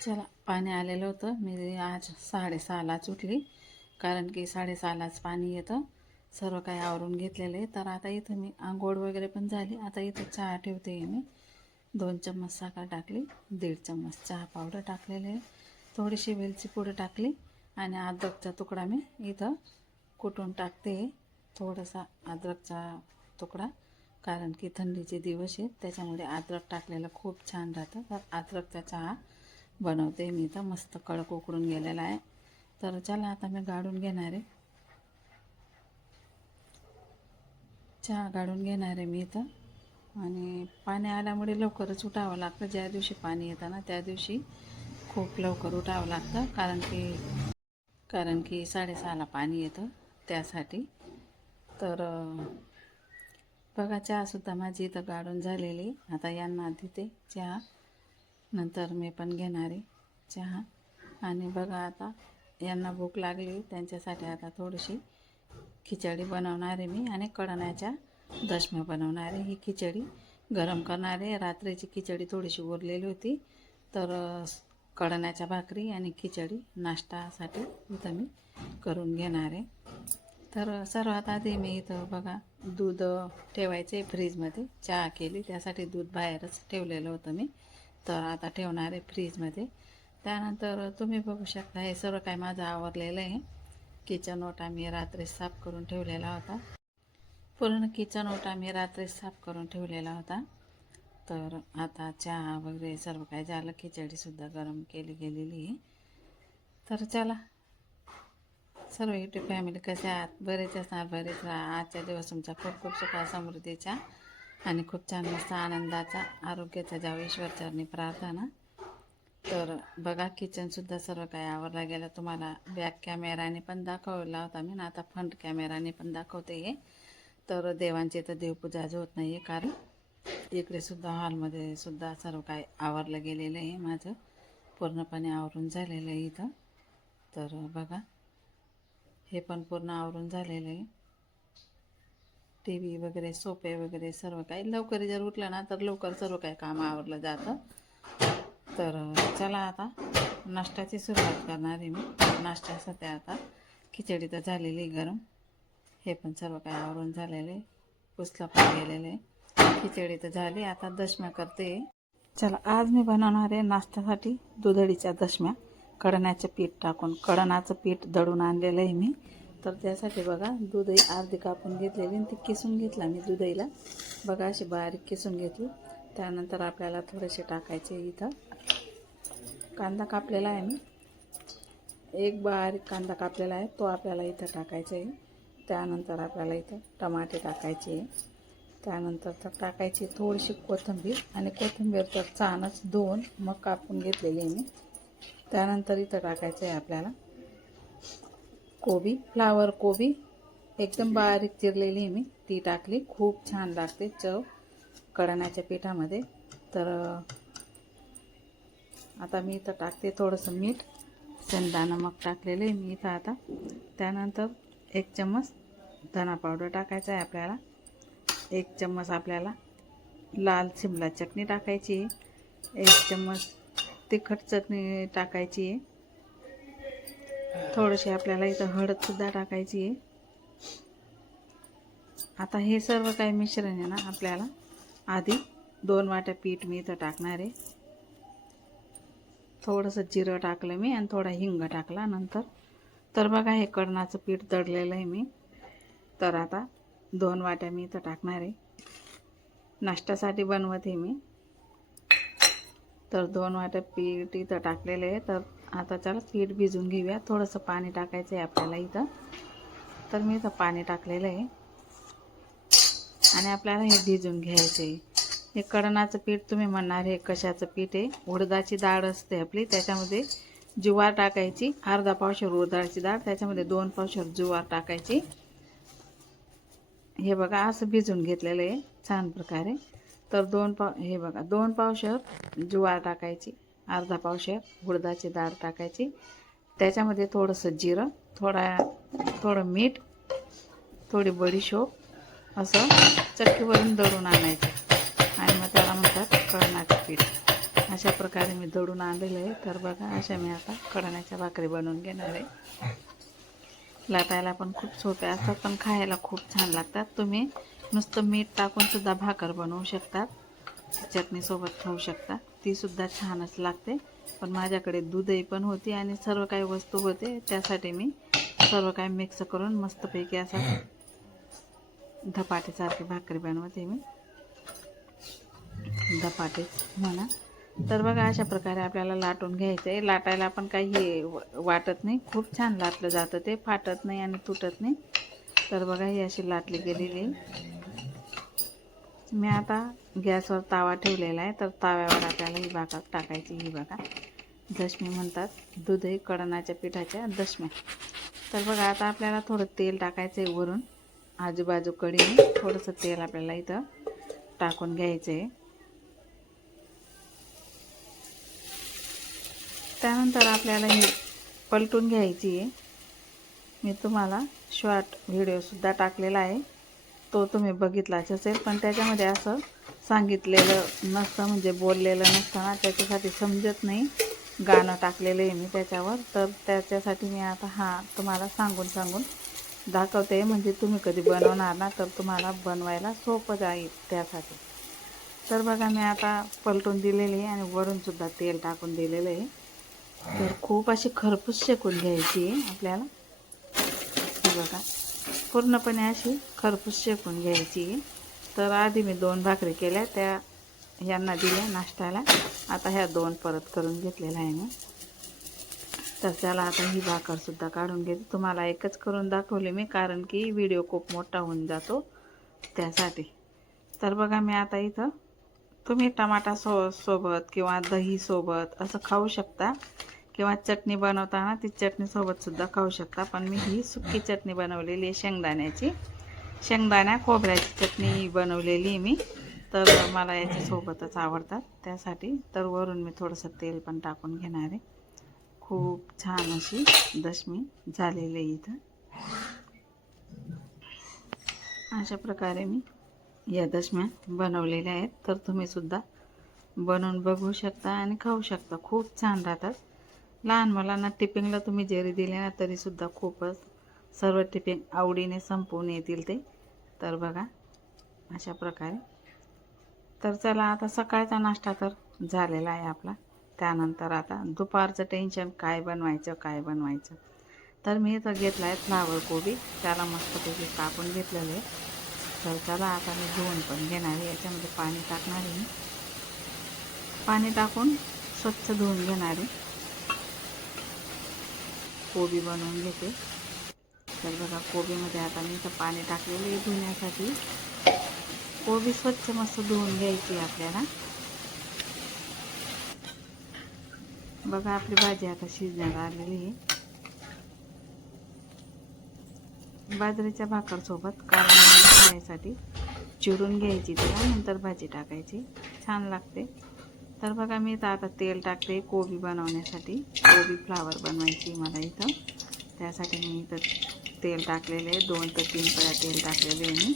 चला पाणी आलेलं होतं. मी आज साडेसहालाच उठली कारण की साडेसहालाच पाणी येतं. सर्व काही आवरून घेतलेलं आहे. तर आता इथं मी आंघोळ वगैरे पण झाली. आता इथं चहा ठेवते आहे मी. दोन चम्मच साखर टाकली दीड चम्मच चहा पावडर टाकलेले आहे. थोडीशी वेलची पुढं टाकली आणि अद्रकचा तुकडा मी इथं कुटून टाकते. थोडासा अद्रकचा तुकडा कारण की थंडीचे दिवस आहेत. त्याच्यामुळे अद्रक टाकलेलं खूप छान राहतं. तर अद्रकचा चहा बनवते मी इथं मस्त कडक उकडून गेलेला आहे. तर चला आता मी गाडून घेणार आहे. चहा गाडून घेणार आहे मी इथं आणि पाणी आल्यामुळे लवकरच उठावं लागतं. ज्या दिवशी पाणी येतं ना त्या दिवशी खूप लवकर उठावं लागतं. कारण की कारण की साडेसहाला पाणी येतं त्यासाठी. तर बघा चहासुद्धा माझी इथं गाडून झालेली. आता यांना देते चहा. नंतर मी पण घेणार आहे चहा. आणि बघा आता यांना भूक लागली त्यांच्यासाठी आता थोडीशी खिचडी बनवणार आहे मी आणि कडण्याच्या दशम्या बनवणार आहे ही खिचडी. गरम करणार आहे रात्रीची खिचडी थोडीशी उरलेली होती. तर कडण्याच्या भाकरी आणि खिचडी नाश्तासाठी इथं मी करून घेणार आहे. तर सर्वात आधी मी इथं बघा दूध ठेवायचे फ्रीजमध्ये. चहा केली त्यासाठी दूध बाहेरच ठेवलेलं होतं मी. तर आता ठेवणार आहे फ्रीजमध्ये. त्यानंतर तुम्ही बघू शकता हे सर्व काय माझं आवरलेलं आहे. किचन ओटा मी रात्री साफ करून ठेवलेला होता. पूर्ण किचन ओटा मी रात्री साफ करून ठेवलेला होता. तर आता चहा वगैरे सर्व काय झालं खिचडीसुद्धा गरम केली गेलेली आहे. तर चला सर्व युट्यूब फॅमिली कसे आहात? बरेच असणार बरेच राहा. आजच्या दिवस तुमचा खूप खूप सुखा समृद्धीचा. आणि खूप छान मस्त आनंदाचा आरोग्याचा जावं ईश्वरचरणी प्रार्थना. तर बघा किचनसुद्धा सर्व काही आवरला गेला. तुम्हाला बॅक कॅमेराने पण दाखवला होता मी. ना आता फ्रंट कॅमेराने पण दाखवते आहे तर देवांची तर देवपूजा आज होत नाही आहे कारण इकडे सुद्धा हॉलमध्ये सुद्धा सर्व काही आवरलं गेलेलं आहे माझं. पूर्णपणे आवरून झालेलं आहे इथं. तर बघा हे पण पूर्ण आवरून झालेलं आहे. टी व्ही वगैरे सोपे वगैरे सर्व काही. लवकर जर उठलं ना तर लवकर सर्व काही काम आवरलं जातं. तर चला आता नाश्त्याची सुरुवात करणार आहे मी. नाश्त्यासाठी आता खिचडी तर झालेली आहे गरम. हे पण सर्व काही आवरून झालेले आहे. पुसलं पण गेलेले आहे. खिचडी तर झाली आता दशम्या करते. चला आज मी बनवणार आहे नाश्त्यासाठी दुधडीच्या दशम्या. कडण्याचं पीठ टाकून कडणाचं पीठ दळून आणलेलं आहे मी. तर त्यासाठी बघा दूधही अर्धी कापून घेतलेली आणि ती किसून घेतला मी दुधईला. बघा अशी बारीक किसून घेतली. त्यानंतर आपल्याला थोडेसे टाकायचे इथं. कांदा कापलेला आहे मी. एक बारीक कांदा कापलेला आहे. तो आपल्याला इथं टाकायचा आहे. त्यानंतर आपल्याला इथं टमाटे टाकायचे आहे. त्यानंतर तर टाकायची थोडीशी कोथिंबीर आणि कोथिंबीर तर छानच धुवून मग कापून घेतलेली आहे मी. त्यानंतर इथं टाकायचं आहे आपल्याला. कोबी फ्लावर कोबी एकदम बारीक चिरलेली आहे मी. ती टाकली. खूप छान लागते चव कडण्याच्या पिठामध्ये. तर आता मी इथं टाकते थोडंसं मीठ. शेंगदा नमक टाकलेलं आहे मी इथं आता. त्यानंतर एक चम्मच धना पावडर टाकायचा आहे आपल्याला. एक चम्मच आपल्याला लाल शिमला चटणी टाकायची आहे. एक चम्मच तिखट चटणी टाकायची आहे. थोडीशी आपल्याला इथं हळदसुद्धा टाकायची आहे. आता हे सर्व काही मिश्रण आहे ना आपल्याला आधी दोन वाट्या पीठ मी इथं टाकणार आहे. थोडंसं जिरं टाकलं मी आणि थोडा हिंग टाकला नंतर. तर बघा हे कडणाचं पीठ दडलेलं आहे मी. तर आता दोन वाट्या मी इथं टाकणार आहे. नाश्त्यासाठी बनवत आहे मी. तर दोन वाट्या पीठ इथं टाकलेलं आहे. तर आता चला पीठ भिजून घेऊया. थोडंसं पाणी टाकायचं आहे आपल्याला इथं. तर मी इथं पाणी टाकलेलं आहे. आणि आपल्याला हे भिजून घ्यायचं आहे. हे कडणाचं पीठ तुम्ही म्हणणार हे कशाचं पीठ आहे? उडदाची डाळ असते आपली त्याच्यामध्ये जुवार टाकायची. अर्धा पावशर उडदाची डाळ त्याच्यामध्ये दोन पावशर जुवार टाकायची. हे बघा असं भिजून घेतलेलं आहे. छान प्रकारे. तर दोन पाव हे बघा दोन पावशर जुवार टाकायची. अर्धा पावशर उडदाची डाळ टाकायची. त्याच्यामध्ये थोडंसं जिरं थोडा थोडं मीठ थोडी बडीशोप असं चक्कीवरून दळून आणायचं. आणि मग त्याला म्हणतात कळणाचं पीठ. अशा प्रकारे मी दळून आणलेलं आहे. तर बघा अशा मी आता कडाण्याच्या भाकरी बनवून घेणार आहे. लाटायला पण खूप सोप्या असतात पण खायला खूप छान लागतात. तुम्ही नुसतं मीठ टाकून सुद्धा भाकर बनवू शकतात. चटणीसोबत खाऊ शकता. तीसुद्धा छानच लागते. पण माझ्याकडे दूधही पण होती आणि सर्व काही वस्तू होते. त्यासाठी मी सर्व काही मिक्स करून मस्तपैकी असा धपाटेसारखी भाकरी बनवते मी. धपाटे म्हणा. तर बघा अशा प्रकारे आपल्याला लाटून घ्यायचं आहे लाटायला पण काही हे वाटत नाही. खूप छान लाटलं जातं ते. फाटत नाही आणि तुटत नाही. तर बघा ही अशी लाटली गेलेली आहे. मी आता गॅसवर तावा ठेवलेला आहे तर ताव्यावर आपल्याला ही भाकर टाकायची ही बघा. दशमी म्हणतात दूधही कडणाच्या पिठाच्या दशम्या तर बघा आता आपल्याला थोडं तेल टाकायचं आहे वरून. आजूबाजू कडीने थोडंसं तेल आपल्याला इथं टाकून घ्यायचं आहे त्यानंतर आपल्याला ही पलटून घ्यायची आहे मी तुम्हाला शॉर्ट व्हिडिओसुद्धा टाकलेला आहे. तो तुम्ही बघितलाच असेल पण त्याच्यामध्ये असं सांगितलेलं नसतं म्हणजे बोललेलं नसतं ना त्याच्यासाठी समजत नाही. गाणं टाकलेलं आहे मी त्याच्यावर. तर त्याच्यासाठी मी आता हा तुम्हाला सांगून सांगून दाखवते. म्हणजे तुम्ही कधी बनवणार ना तर तुम्हाला बनवायला सोपं जाईल त्यासाठी. तर बघा मी आता पलटून दिलेली आहे आणि वरूनसुद्धा तेल टाकून दिलेलं आहे. तर खूप अशी खरपूस शेकून घ्यायची आहे आपल्याला. बघा. पूर्णपणे अशी खरपूस शेकून घ्यायची. आहे तर आधी मी दोन भाकरी केल्या त्या यांना दिल्या नाश्त्याला. आता ह्या दोन परत करून घेतलेल्या आहे मी. तर त्याला आता ही भाकरसुद्धा काढून घेते. तुम्हाला एकच करून दाखवली मी कारण की व्हिडिओ खूप मोठा होऊन जातो त्यासाठी. तर बघा मी आता इथं तुम्ही टमाटा सो सोबत किंवा दही सोबत असं खाऊ शकता. किंवा चटणी बनवताना ती चटणीसोबत सुद्धा खाऊ शकता. पण मी ही सुकी चटणी बनवलेली आहे शेंगदाण्याची. शेंगदाण्या खोबऱ्याची चटणी बनवलेली आहे मी. तर मला याच्यासोबतच आवडतात. त्यासाठी तर वरून मी थोडंसं तेल पण टाकून घेणार आहे. खूप छान अशी दशमी झालेली आहे इथं. अशा प्रकारे मी या दशम्या बनवलेल्या आहेत. तर तुम्ही सुद्धा बनवून बघू शकता आणि खाऊ शकता. खूप छान राहतात. लहान मुलांना टिपिंगला तुम्ही जरी दिले ना तरीसुद्धा खूपच सर्व टिपिंग आवडीने संपवून येतील ते. तर बघा अशा प्रकारे. तर चला आता सकाळचा नाश्ता तर झालेला आहे आपला. त्यानंतर आता दुपारचं टेन्शन काय बनवायचं काय बनवायचं. तर मी इथं घेतला आहे फ्लावर कोबी. त्याला मस्तपैकी कापून घेतलेलं आहे. तर चला आता मी धुवून पण घेणार आहे. याच्यामध्ये पाणी टाकणार आहे पाणी टाकून स्वच्छ धुवून घेणार आहे. कोबी बनवून घेते. तर बघा कोबीमध्ये आता मी इथं पाणी टाकलेलं आहे धुण्यासाठी. कोबी स्वच्छ मस्त धुवून घ्यायची आपल्याला. बघा आपली भाजी आता शिजण्याला आलेली आहे. बाजरीच्या भाकरसोबत काळा खाण्यासाठी चिरून घ्यायची तिला नंतर भाजी टाकायची. छान लागते. तर बघा मी इथं आता तेल टाकते कोबी बनवण्यासाठी. कोबी फ्लावर बनवायची मला इथं. त्यासाठी मी इथं तेल टाकलेले आहे. दोन ते तीन पळ्या तेल टाकलेले आहे मी.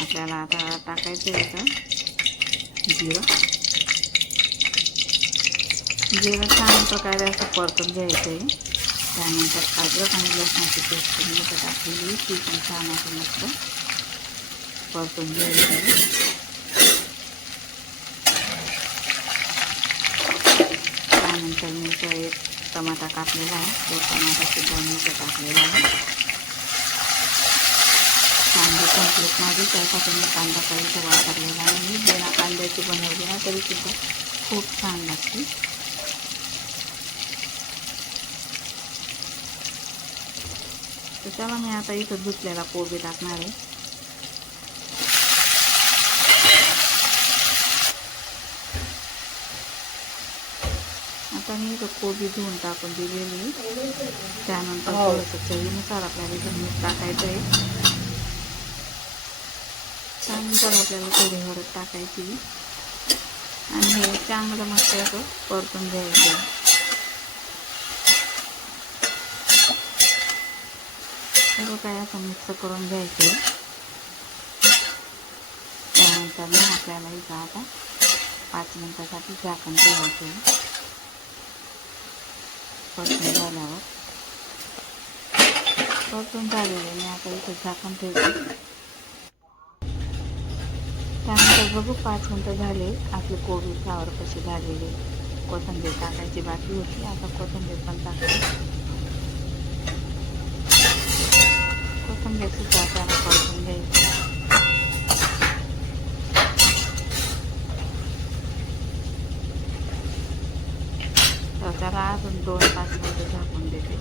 आपल्याला आता टाकायचं आहे इथं. जिरं. जिरं छान प्रकारे असं परतून घ्यायचं आहे. त्यानंतर अद्रक आणि लसणाची पेस्ट मी इथं टाकलेली ती पण छान असं मस्त परतून घ्यायचं आहे एक टमाटा कापलेला आहे. तो टमाटासुद्धा मी इथं टाकलेला आहे. कांदे कंप्लीट माझी. त्यासाठी मी कांदा कढीचा वापरलेला आहे मी बिना कांद्याची बनवली ना तरीसुद्धा खूप छान लागते. तर त्याला मी आता इथं धुतलेला कोबी टाकणार आहे. इथं कोबी धुवून टाकून दिलेली. त्यानंतर थोडंसं चवीनुसार आपल्याला इथं मीठ टाकायचं आहे त्यानंतर आपल्याला थोडी हळद टाकायची आणि हे चांगलं मस्त असं परतून घ्यायचं. सर्व काय असं मिक्स करून घ्यायचं त्यानंतर मग आपल्याला इथं आता पाच मिनटासाठी झाकण ठेवायचं आहे. परतून झाल्यावर परतून झालेलं मी आता इथं झाकण ठेवते त्यानंतर बघू पाच मिनटं झाले आपले कोबी फ्लावर कशी झालेली कोथंबीर टाकायची बाकी होती आता कोथिंबीर पण टाकते कोथिंबीर सुद्धा त्याला परतून घ्यायची तर त्याला अजून दोन पाच मिनटं झाकून देते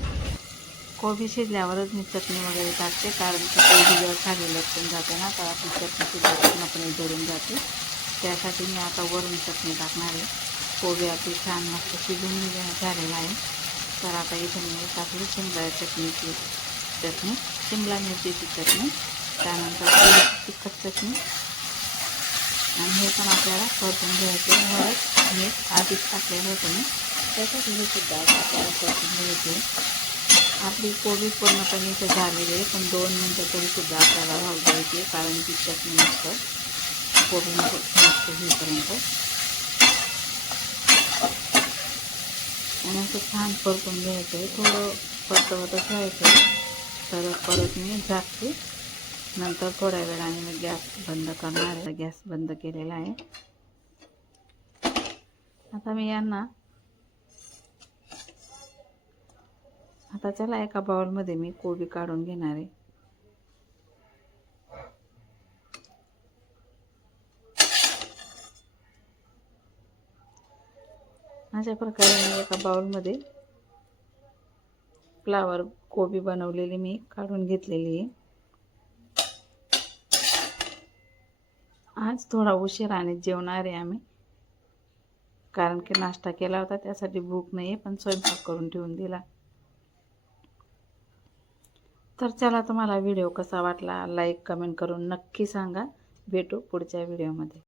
कोबी शिजल्यावरच मी चटणी वगैरे टाकते कारण की कोबी जर खाली लटकून जाते ना तर आपली चटणी सुद्धा पूर्णपणे धरून जाते. त्यासाठी मी आता वरून चटणी टाकणार आहे. कोबी आपली छान मस्त शिजून झालेला आहे. तर आता इथे मी टाकली शिमला चटणीची चटणी शिमला मिरचीची चटणी त्यानंतर तिखट चटणी. आणि हे पण आपल्याला परतून घ्यायचं हळद हे आधीच टाकलेलं होतं मी त्यासाठी हे सुद्धा आपल्याला परतून घ्यायचे आपली कोबी पूर्णपणे इथं झालेली आहे पण दोन मिनटं तरी सुद्धा आपल्याला राहू द्यायची आहे कारण की चटणी मस्त कोबी मस्त होईपर्यंत. आणि असं छान परतून घ्यायचं आहे थोडं परतवत ठेवायचं आहे. तर परत मी झाकते. नंतर थोड्या वेळाने मी गॅस बंद करणार गॅस बंद केलेला आहे. आता मी यांना आता चला एका बाउलमध्ये मी कोबी काढून घेणार आहे. अशा प्रकारे मी एका बाउलमध्ये फ्लावर कोबी बनवलेली मी काढून घेतलेली आहे. आज थोडा उशिराने जेवणार आहे आम्ही. कारण की नाश्ता केला होता त्यासाठी भूक नाही आहे पण स्वयंपाक करून ठेवून दिला. तर चला तुम्हाला व्हिडिओ कसा वाटला लाईक कमेंट करून नक्की सांगा. भेटू पुढच्या व्हिडिओमध्ये.